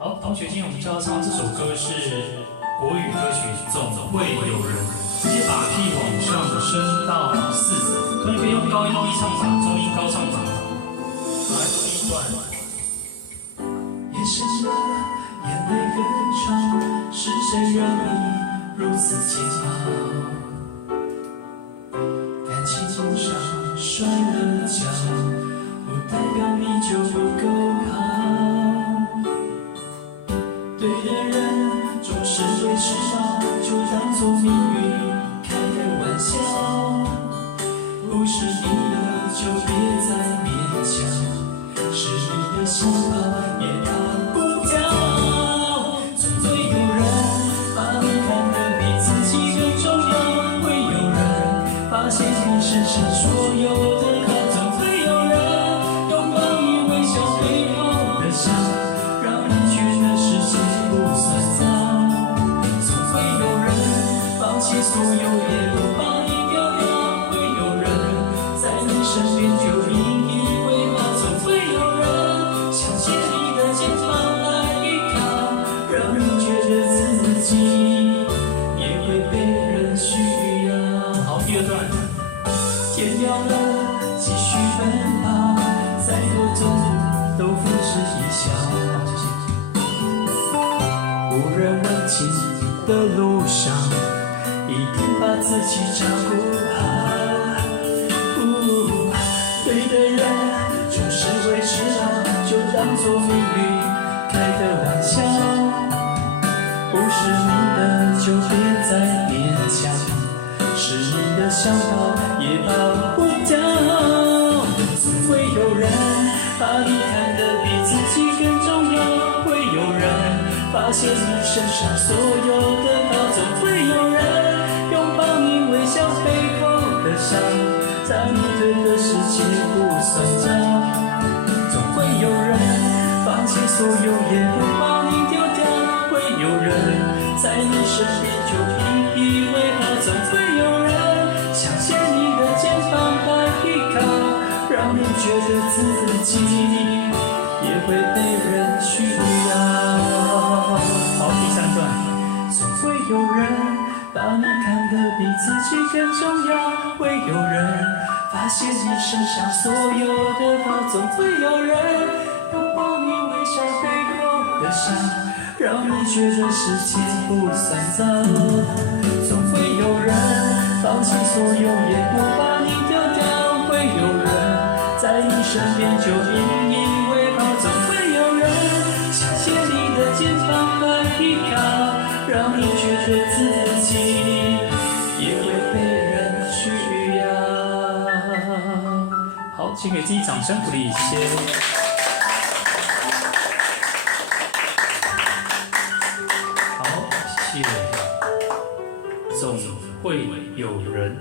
好，同学，今天我们就要唱这首歌是国语歌曲《总会有人》，直接把 key 往上升到4，同学可以用高音低唱法，中音高唱法。来，第一段。夜深了，眼泪很长，是谁让你如此煎熬？感情路上摔了跤，不代表你就不够好。对的人总是会迟到，就当作命运开的玩笑。不是你的就别再勉强，是你的想法也逃不掉。总会有人把你看得比自己更重要，会有人发现你身上所有的好，总会有人拥抱你微笑背后的伤，让你觉得世界不算糟。总会有人放弃所有也不把你丢掉，会有人在你身边就引以为傲。总会有人想借你的肩膀来依靠，让你觉得自己也会被人需要。好，第二段。天亮了，继续奔跑，再多痛苦都付之一笑。好，谢谢。无人问津的路上，一定把自己照顾好。对的人总是会迟到，就当作命运开的玩笑。不是你的就别再勉强，是你的想法也跑不掉。总会有人把你看得比自己更重要，会有人发现你身上所有的好，总会有人拥抱你微笑背后的伤，在你对的世界不算糟。总会有人放弃所有也不把你丢掉，会有人在你身边就引以为傲。总会有人想借你的肩膀来依靠，让你觉得自己也会被人需要。好，第三段。总会有人把你看得比自己更重要，会有人发现你身上所有的好，总会有人拥抱你微笑背后的伤，让你觉得世界不算糟。总会有人放弃所有也不把你丢掉，会有人在你身边就引以为傲。总会有人想借你的肩膀来依靠，让你觉得自己也会被人需要。好，请给自己掌声鼓励一些。好，谢谢。总会有人。